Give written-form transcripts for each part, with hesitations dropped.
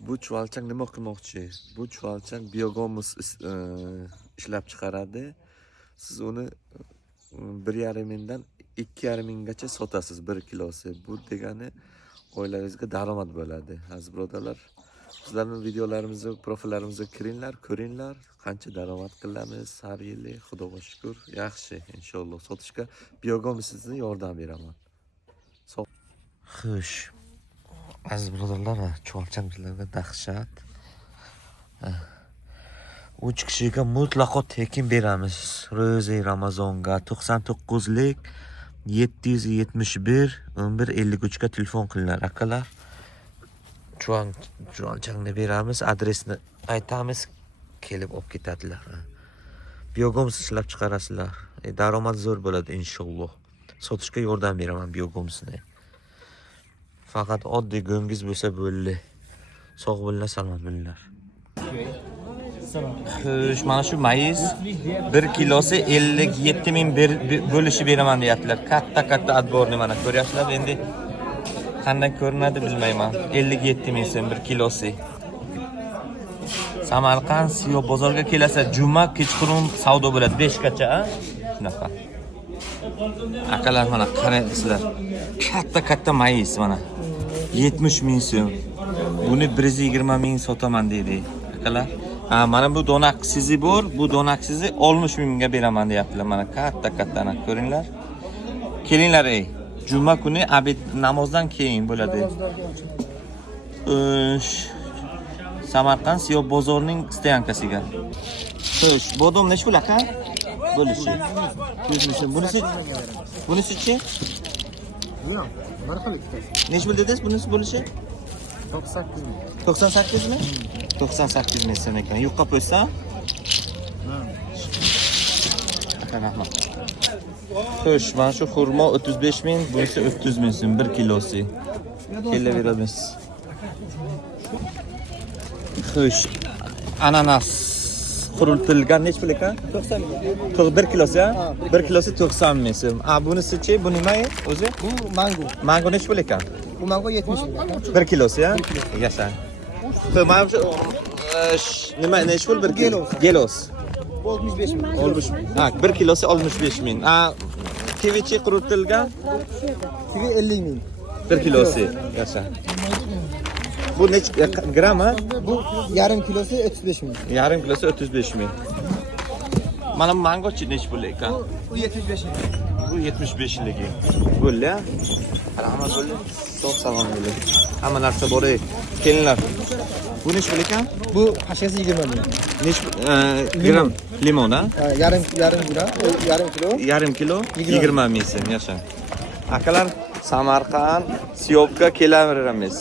bu chuvalchang nima qilmoqchi? Bu chuvalchang biogomus ishlab chiqaradi. Siz uni 1,5 mingdan 2,5 minggacha sotasiz 1 kilosi. Bu degani oilangizga daromad bo'ladi. Aziz birodarlar, sizlarning videolarimizni, profillarimizga kiringlar, ko'ringlar. Qancha daromad qilamiz har yili, Xudoga shukr, yaxshi inshaalloh. Sotishga biogomus sizga yordam beraman. Xush. Aziz birodarlar, chuvalchanglarga dahshat. 3 kishiga mutlaqo tekin beramiz. Ro'za Ramazonga 99lik 771 1153 ga telefon qilinglar akalar. Chuvalchangni beramiz, adresni aytamiz, kelib olib ketadilar. Biogomus ishlab chiqarasizlar. Daromad zo'r bo'ladi inshaalloh. Sotishga yordam beraman biogomusni. Faqat oddiy go'ngiz bo'lsa bo'ldi. Sog' bo'linglar, salomat bo'linglar. Xush, mana shu mayiz 1 kilosi 57 ming bo'lishi beraman deyaptilar. Katta adborni mana ko'ryapsizlar. Endi qanday ko'rinadi bilmayman. 57 ming so'm 1 kilosi. Samarqand Siyo bozorga kelasa, juma kechqurun savdo bo'ladi 5 gacha, shunaqa. Akalar mana qarangizlar. Katta mayiz mana. 70 ming so'm. Buni 120 ming sotaman dedi. Akalar, mana bu donaksizi bor, bu donaksizi 60 mingga beraman deyaptilar. Mana katta-kattani ko'ringlar. Kelinglar ey. Juma kuni abid namozdan keyin bo'ladi. Samarqand Siyo bozorining stoyankasiga. Xo'sh, bodom nech pul aka? Bo'lishi. Bunisi-chi? Yo'q, bir xil ikkitasi. Nech pul dedingiz bunisi bo'lishi? 98 ming. 98 mi? 98 ming so'm ekan. Yuqqa qo'ysa? Aka rahmat. Xo'sh, mana shu xurmo 35 ming, bunisi 30 ming so'm 1 kilosi. Kelaveramiz. Xo'sh, ananas quritilgan nech pul ekan? 90 ming. 1 kilosi, ha? 1 kilosi 90 ming so'm. Bunisi-chi, bu nima o'zi? Bu mango. Mango nech pul ekan? Bu mango 70 ming. 1 kilosi, ha? Yasha. Mana shu nima nech pul 1 kilo? Gelos. 65 ming. 60 ming. Ha, 1 kilosi 65 ming. Kivichi quritilgan? Kivi 50 ming. 1 kilosi. Yasha. Bu nech gram, ha? Bu yarim kilosi 35 ming. Yarim kilosi 35 ming. Mana mangochi nech pul ekan? Bu 75 ming. Bu 75 ligi. Bo'ldi, ha? Rahmat bo'ldi. Sog' salom bo'ling. Hamma narsa bor ey. Kelinglar. Bu nech pul ekan? Bu hashasi 20 ming. Nech gram limon, ha? Yarim gram, yarim kilo. Yarim kilo 20 ming so'm, yasha. Akalar, Samarqand Siyobga kelaveramiz.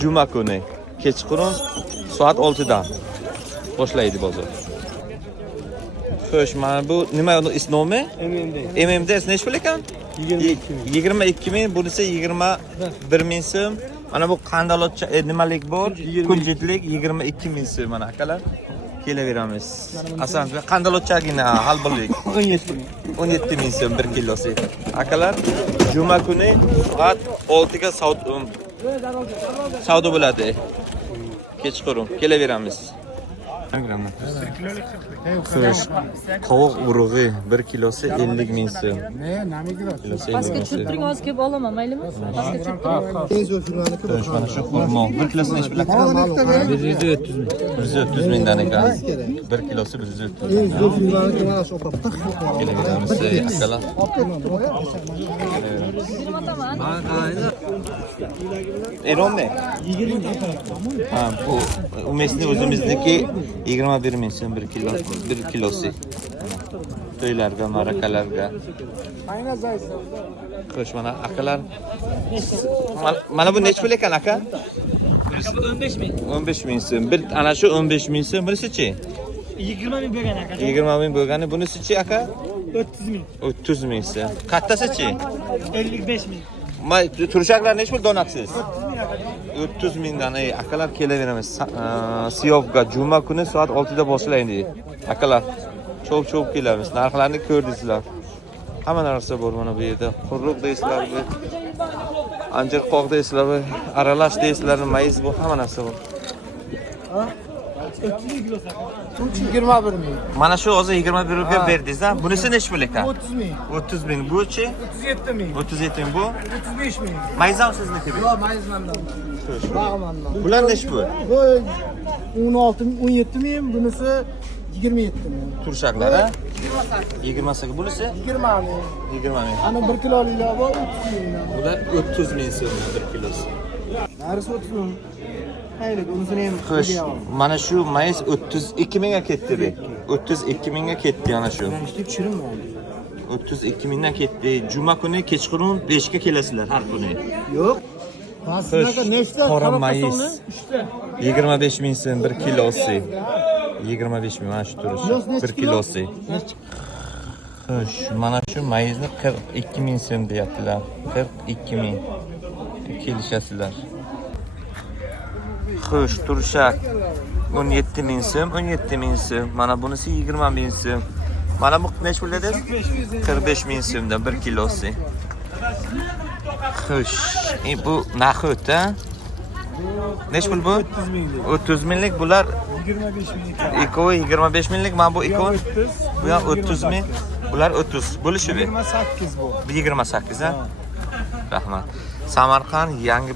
Juma kuni kechqurun soat 6 dan boshlaydi bozor. Xo'sh, mana bu nima ismi? MMD nech pul ekan? 22 ming, bunisi 21 ming so'm. Mana bu qandalotcha nimalik bor? Kunjitlik 22 ming so'm mana akalar. Kelaveramiz. Asan qandalotchagina halbalik 17 ming so'm 1 kilosi. Akalar, juma kuni soat 6 ga savdo bo'ladi. Kechqurun kelaveramiz. Xo'sh, qovoq urug'i 1 kilosi 50 ming so'm. Pastga tushib turing, hozir kelib olaman, maylimi? Pastga tushib turing. Xo'sh, mana shu xurmo 1 kilosi nech pul ekan? 130 ming. 130 mingdan ekan. 1 kilosi 130 ming. Kelaveramiz akalar. Eronmi? 20 ming. Ha, bu umesni o'zimizniki 21 ming so'm 1 kilosi. To'ylarga, marakalarga. Xo'sh, mana akalar. Mana bu nech pul ekan aka? 15 ming. 15 ming so'm. Bir ana shu 15 ming so'm. Bunisi-chi? 20 ming bo'lgan aka. 20 ming bo'lgani. Bunisi-chi aka? 30 ming. 30 ming so'm. Kattasi-chi? 55 ming. Turshaklar nech pul donaksiz? 30 mingdan akalar kelaveramiz. Siyobga juma kuni soat 6 da boshlaydi. Akalar, cho'p kelamiz. Narxlarni ko'rdingizlar. Hamma narsa bor mana bu yerda. Quruq deysizlarmi? Anjir qoq deysizlarmi? Aralash deysizlarmi? Mayiz bor, hamma narsa bor. yigirma bir ming. Mana shu hozir 21 ga berdingiz-a? Bunisi nechi pul ekan? 30 ming. 30 ming. Bu-chi? 37 ming. 37 ming bu. 35 ming. Mayzam siznikimi? Yo'q, mayizmandan. Bag'mandan. Bular nechi pul? Bu 16 ming, 17 ming, bunisi 27 ming. Turshaklar, ha? 28. Bunisi 20 ming. 20 ming. Ana 1 kilolilar bor, 30 ming. Bular 30 ming so'm 1 kilosi. Narisi 30 ming. Hayır, unisini ham Xo'sh, mana shu mayiz 32 mingga ketdi. 32 mingga ketdi ana shu. işte tushirim oldu. 32 mingdan ketdi. Juma kuni kechqurun 5 ga kelasizlar har kuni. Yo'q. Qora mayiz 25 ming so'm 1 kilosi. 25 ming mana shu turishi 1 kilosi. Xo'sh, mana shu mayizni 42 ming so'm deyaptilar. 42 ming. Kelishasizlar. Xo'sh, turshak 17 ming so'm, 17 ming so'm. Mana bunisi 20 ming so'm. Mana bu necha pul dedingiz? 45 ming so'mdan 1 kilosi. Xo'sh, bu naxot, ha? Necha pul bu? 30 minglik bular 25 ming. ikkovi 25 minglik, mana bu ikkovi. Bu ham 30 ming. Bular 30. Bo'lishi bu. 28 bu. 28, ha? Rahmat. Samarqand yangi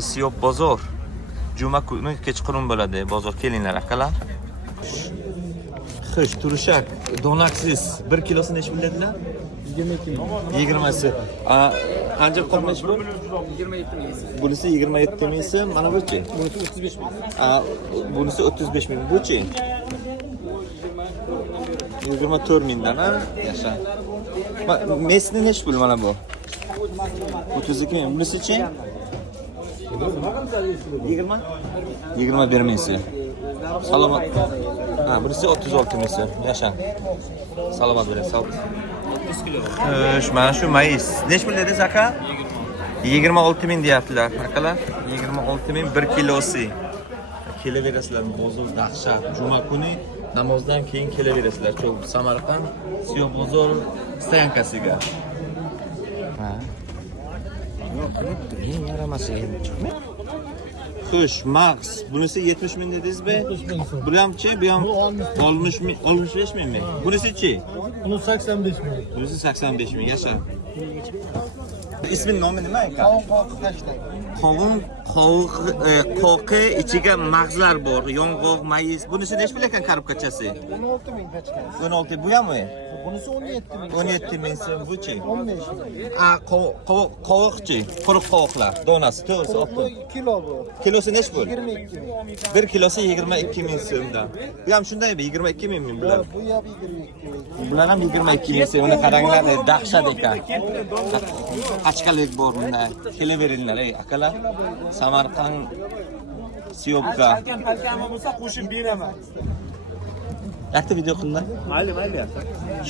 Siyob bozor. Juma kuni kechqurun bo'ladi bozor, kelinglar akalar. Xo'sh, turshak donaksiz 1 kilosi necha pul dedilar? 22 ming. 20si. Qancha qop necha pul? 27 ming. Bunisi 27 ming so'm, mana buchi? Bunisi 35 ming. Bunisi 35 ming. Buchi? 24 mingdan, ha? Yasha. Mesni necha pul mana bu? 32 ming. Bunisi-chi? 21 ming so'm. Salomat. Bunisi 36 ming so'm. Yashan. Salomat bo'ling, sog'. Xo'sh, mana shu mayiz. Nech pul dedingiz aka? 26 ming deyaptilar, akalar. 26 ming 1 kilosi. Kelaverasizlar, bozor dahshat. Juma kuni namozdan keyin kelaverasizlar. Cho'q Samarqand Siyob bozor stayankasiga. Ha. Yo'q, yaramasa endi chiqmay. Xo'sh, Max, bunisi 70 ming dedingizmi? Bu hamchi, bu ham 60 ming, 65 mingmi? Bunisi-chi? Uni 85 ming. Bunisi 85 ming, yasha. İsmin nomi nima ekan? Qo'qi ichiga mag'zlar bor, yong'oq, mayiz. Bunisi nech pul ekan korobkachasi? 16 ming kachkasi. 16, bu hammi? Bunisi 17 ming. 17 ming so'm buchi? 15 ming. Qovoqchi, quruq qovoqlar, donasi, to'g'risi, olib. Kilo bu. Kilosi nech pul? 22 ming. 1 kilosi 22 ming so'mdan. Bu ham shundaymi? 22 mingmi bular? Bu ham 22 ming. Bular ham 22 ming so'm. Uni qaranglar, dahshat ekan. Qachqalik bor bunda. Kelaveringlar, ey akalar. Samarqand Siyobga. Qo'shib beraman. Yakta video qilinglar. Mayli.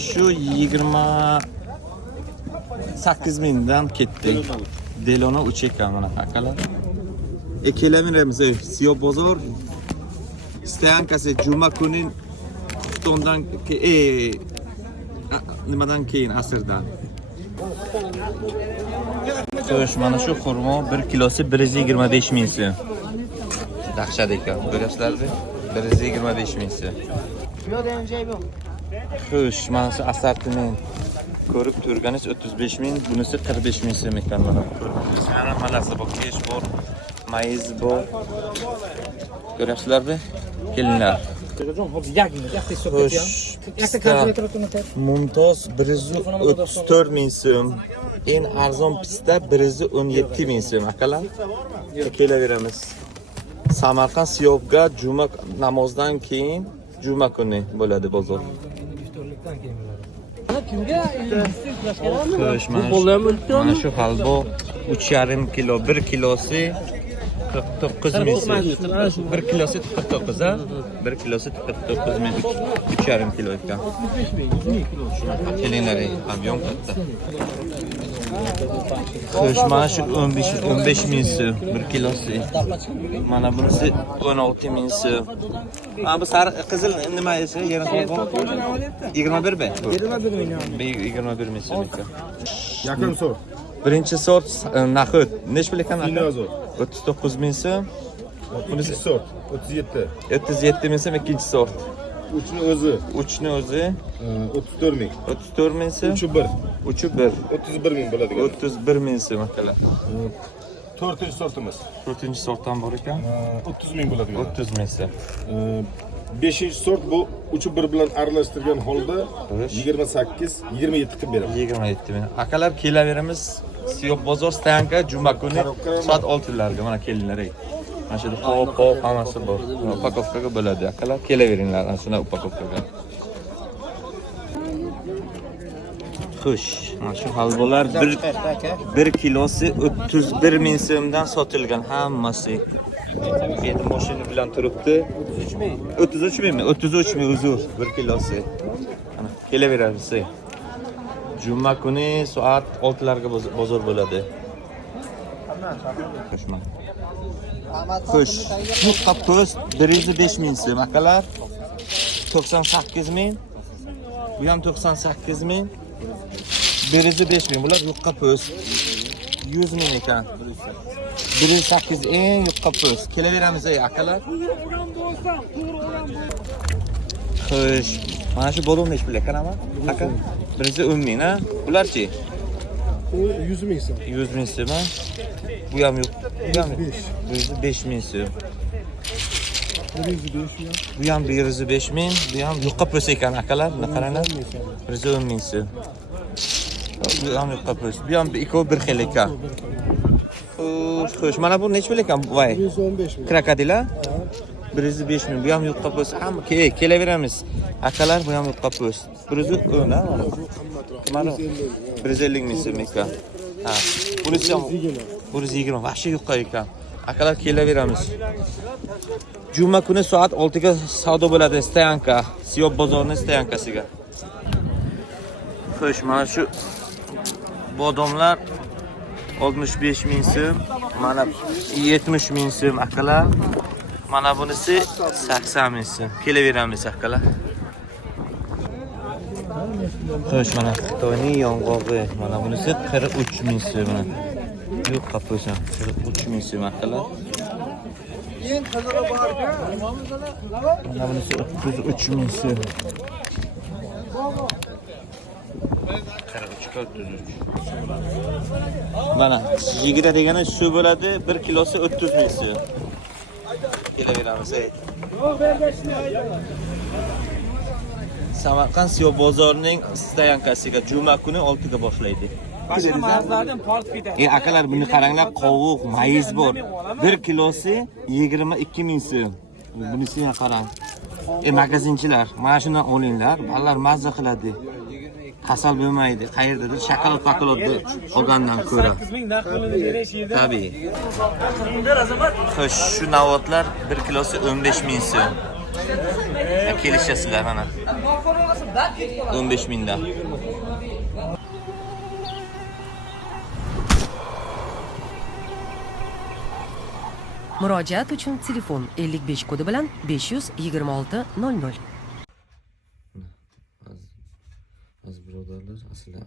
Shu 28 mingdan ketdi. Delona 3 ekan mana akalar. Kelaveramiz, Siyob bozor. Stayankasi juma kuni xuftondan nimadan keyin asrdan. Xo'sh, mana shu xurmo 1 kilosi 125 ming so'm. Dahshat ekan. Ko'rasizlarmi? 125 ming so'm. Yo'q, ham joy yo'q. Xo'sh, mana shu assortiment ko'rib turganingiz 35 ming, bunisi 45 ming so'm ekan mana. Mana malasi bor, kesh bor, mayiz bor. Ko'rasizlarmi? Kelinglar. Mumtoz 134 ming so'm. En arzon pista 117 ming so'm akalar. Kelaveramiz. Samarqand Siyobga juma namozdan keyin juma kuni bo'ladi bozor. Xo'sh, mana shu halvo 3,5 kilo, 1 kilosi 49 ming so'm. 1 kilosi 49, ha? 1 kilosi 49 ming, 3,5 kilo ekan. Kelinglar, kamyon katta. Xo'sh, mana shu 15 ming so'm 1 kilosi. Mana bunisi 16 ming so'm. Mana bu sariq qizil nima esa? 21 mi? 21 ming. 21 ming so'm ekan. Yakın sor. Birinchi sort naxot. Nech pul ekan? Dinozor. 39 ming so'm. Bunisi sort 37. 37 ming so'm ikkinchi sort. Uchni o'zi Uchni o'zi 34 ming. 34 ming so'm. Uchi 1. Uchi 1. 31 ming bo'ladigan. 31 ming so'm akalar. 4-chi sortimiz 4-chi sortdan bor ekan. 30 ming bo'ladigan. 30 ming so'm. 5-chi sort bu uchi 1 bilan aralashtirgan holda Xo'sh. 28, 27 qilib beramiz. 27 ming. Akalar kelaveramiz. Siyop bozor stanka juma kuni soat 6larga mana kelinglar. Mana shu qop hammasi bor. Upakovkaga bo'ladi. Akalar kelaveringlar ana shuna upakovkaga. Xush, mana shu halvolar 1 kilosi 31 ming so'mdan sotilgan hammasi. Endi mashina bilan turibdi. 33 mingmi? 33 ming uzr 1 kilosi. Ana kelaveramiz. Juma kuni soat 6larga bozor bo'ladi. Xushman. Xush. Yupqa post 105 ming so'm akalar. 98 ming. Bu ham 98 ming. 105 ming bular yupqa post. 100 ming ekan. 108 eng yupqa post. Kelaveramiz akalar. Xush. Mana shu bo'luvni ish bilan qanaqa? Aka. Birinchi 10 ming, ha? Bularchi? 100 ming so'm. 100 ming so'm. Bu ham yo'q. Bu ham 105 ming so'm. 105 Bu ham 105 ming, bu ham yo'qqa po'st ekan akalar, buni qaranglar. 110 ming so'm. Bu ham yo'qqa po'st. Bu ham ikkovi bir xil ekan. Xo'sh, mana bu nech pul ekan? Voy. 115 ming. Krokodillar? 105 ming. Bu ham yo'qqa po'st. Hamma kelaveramiz. Akalar bu ham yo'qqa po'st. 110 ha mana. Mana 150 ming so'm ekan. Ha. Bunisi ham 120. Vahsha yo'qqa ekan. Akalar kelaveramiz. Juma kuni soat 6 ga savdo bo'ladi Stoyanka, Siyop bozorining Stoyankasiga. Xo'sh, mana shu bodomlar 65 ming so'm, mana 70 ming so'm akalar. Mana bunisi 80 ming so'm. Kelaveramiz akalar. Xo'sh, mana Xitoyning yong'og'i, mana bunisi 43 ming so'm. Yo'q, qapo'san. 43 ming so'm akalar. Mana bunisi 33 ming so'm. 33. Mana jigida degani shu bo'ladi, 1 kilosi 30 ming so'm. Kelaveramiz. Samarqand Siyop bozorining Stoyankasiga juma kuni 6 ga boshlaydi. Akalar buni qaranglar, qovuq, mayiz bor. 1 kilosi 22 ming so'm. Bunisiga qarang. Magazinchilar, mana shundan olinglar, bolalar mazza qiladi. Kasal bo'lmaydi. Qayerdadir shokolad pakolodni olgandan ko'ra. 8 ming narxini berish edi. Tabii. Xo'sh, shu navotlar 1 kilosi 15 ming so'm. Kelishasizlar mana. 15 mingdan. Murojaat uchun telefon 55 kodi bilan 526 00. Aziz birodarlar,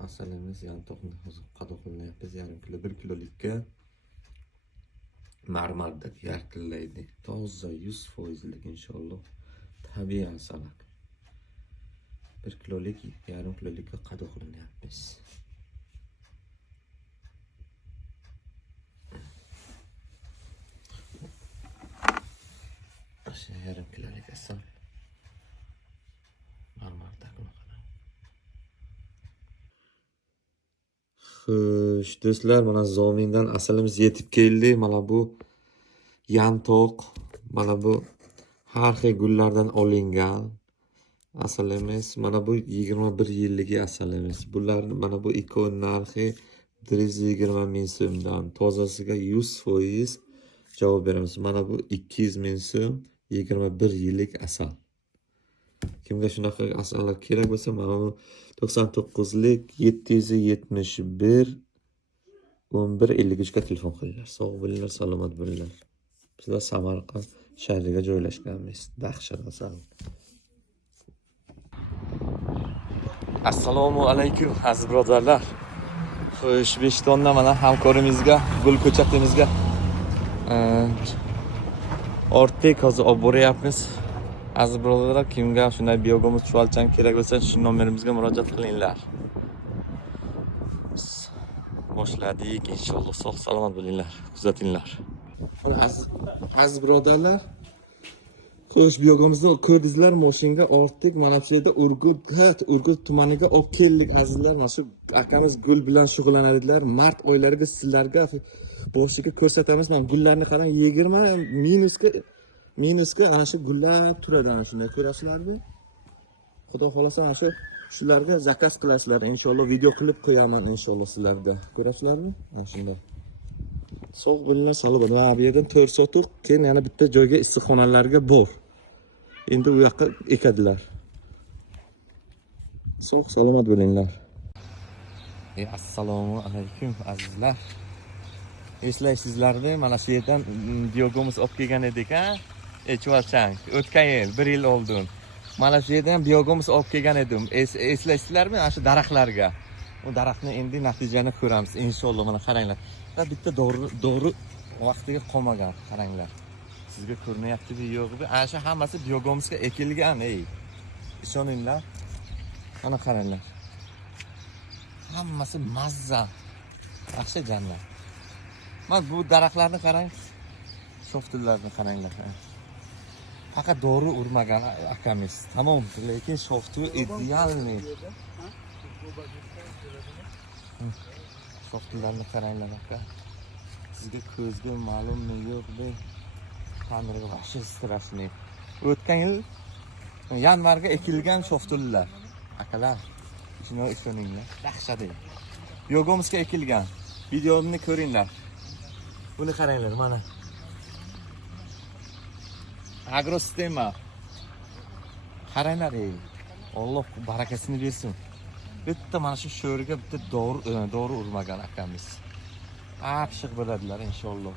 asalimiz yantoqni hozir qadoq qilyapmiz. Yarim kilo, 1 kilolikka marmarda yartillaydi. Toza 100% inshaalloh. Tabiiy asalak. 1 kilolik, yarim kilolikka qadoq qilyapmiz. Yarim kilolik asal. Marmarda qarang. Xo'sh, do'stlar, mana Zomindan asalimiz yetib keldi. Mana bu yantoq, mana bu har xil gullardan olingan asalimiz. Mana bu 21 yilligi asalimiz. Bular mana bu ikkovi narxi 120 ming so'mdan. Tozasiga 100% javob beramiz. Mana bu 200 ming so'm, 21 yillik asal. Kimga shunaqa asallar kerak bo'lsa, mana bu 99lik 771 1153 ga telefon qilinglar. Sog' bo'linglar, salomat bo'linglar. Bizlar Samarqand shahriga joylashganmiz. Dahshat asal. Assalomu alaykum aziz birodarlar. Xo'sh, 5 tonna mana hamkorimizga, gul ko'chatimizga ortdek hozir olib boryapmiz. Aziz birodarlar, kimga shunday biogomuz chuvalchang kerak bo'lsa, shu nomerimizga murojaat qilinglar. Biz boshladik inshaalloh. Sog' salomat bo'linglar, kuzatinglar. Aziz birodarlar, xo'sh, biyogomizni ko'rdingizlar, mashinaga ortdik. Mana bu yerda Urgut tumaniga olib keldik azizlar. Mana shu akamiz gul bilan shug'ullanadilar. Mart oylariga sizlarga boshiga ko'rsatamiz. Mana gullarni qarang, 20 minusga ana shu gullar turadi, ana shunday ko'rasizlarmi? Xudo xolasa ana shularga zakaz qilasizlar. Inshaalloh video qilib qo'yaman inshaalloh sizlarga. Ko'rasizlarmi? Mana shunday. Sog' bo'linglar, salomat. Va bu yerdan 4 sotuq, keyin yana bitta joyga issiqxonalarga bor. Endi u yoqqa ekadilar. Sog' salomat bo'linglar. Assalomu alaykum azizlar. Eslaysizlarmi? Mana shu yerdan biogomuz olib kelgan edik-a? Chuvalchang, o'tgan yil 1 yil oldin. Mana shu yerdan biogomuz olib kelgan edim. Eslaysizlarmi? Ana shu daraxtlarga. Bu daraxtni endi natijani ko'ramiz inshaalloh. Mana qaranglar. Bitta dori vaqtiga qolmagan, qaranglar. Sizga ko'rinyaptimi yo'qmi? Ana shu hammasi biogomizga ekilgan, ishoninglar. Mana qaranglar. Hammasi mazza. Yaxshi jannat. Mana bu daraxtlarni qarang. Shoftullarni qaranglar. Faqat dori urmagan akamiz. Tamom, lekin shoftu idealniy. Shoftullarni qaranglar aka. Sizga ko'zga ma'lummi yo'qmi? Qanday vahshiy strashni. O'tgan yil yanvarga ekilgan shoftullar. Akalar, shuni ishoninglar. Dahshat. Biogomizga ekilgan. Videomni ko'ringlar. Buni qaranglar mana. Agrosistema. Qaranglar. Alloh barakasini bersin. Bitta mana shu sho'riga bitta dori urmagan akamiz. Apshiq bo'ladilar inshaalloh.